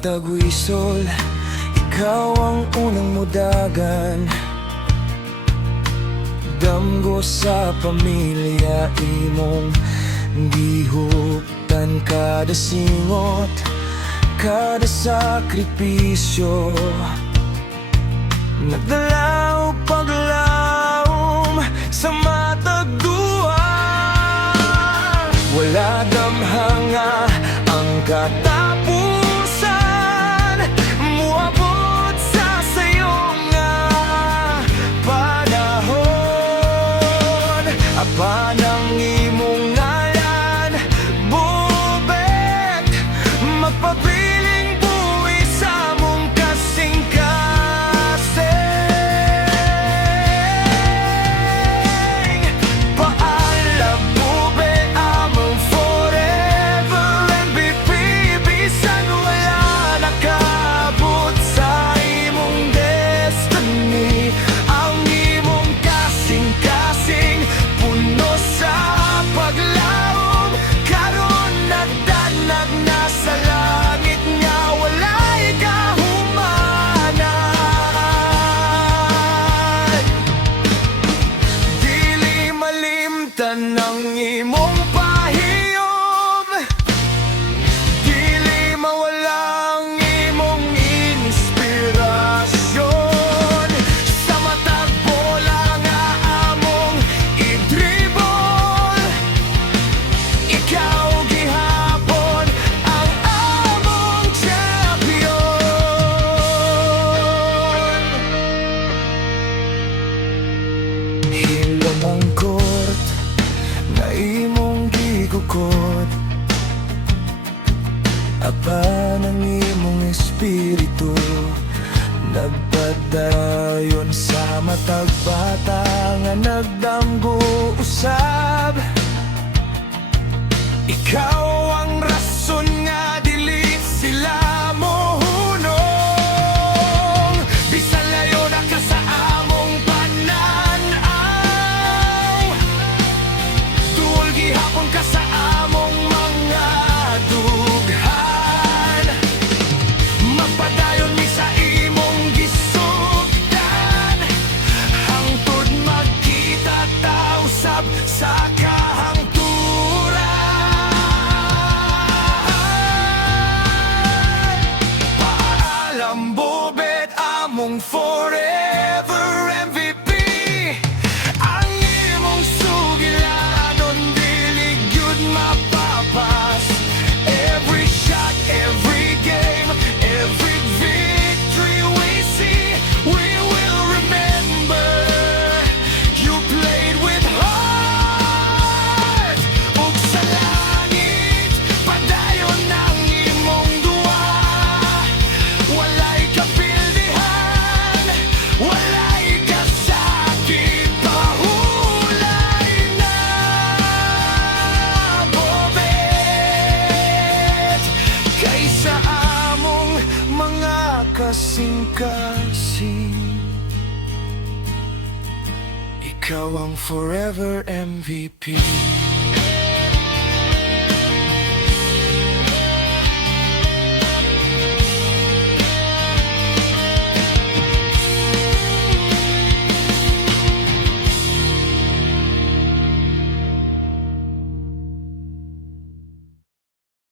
tagwisol, ikaw ang unang mudagan. Damgo sa pamilya imong gihuptan, kada singot, kada sakripisyo. Nagdala o paglaom sa matag duwa. Wala damhanga ang katapusan, muabot sa sayo nga panahon. Apan ang imong ngalan, bubek, magpabiling buwi sa mong kasing-kasing. Paalam, bube, among forever MVP. Bisan wala nakaabot sa imong destiny, ang imong kasing-kasing puno sa paglaom. Karon nagdanag na sa langit nga wala'y kahumanan. Dili malimtan ang imong pahiyom, dili mawala ang imong inspirasyon. Sa matag bola nga among i-dribble, ikaw gihapon ang among champion. Hilom ang court na imong gigukod, apan ang imong espiritu nagpadayon sa matag bata nga nagdamgo usab. Ikaw ang rason nga dili sila mohunong. Bisan layo na ka sa among pananaw, tuol gihapon ka sa among mga dughan. Magpadayon mi sa imong gisugdan, hangtod magkita ta usab sa kahangturan. Paalam, bubet, among forever MVP. Ang imong sugilanon dili gyud mapapas. Every shot, every game, every victory we see, we will remember. You played with heart. Ug sa langit, padayon ang imong duwa. Walay kapildihan, walay kasakit, pahulay na bobet. Kaysa among mga kasing-kasing, ikaw ang forever MVP.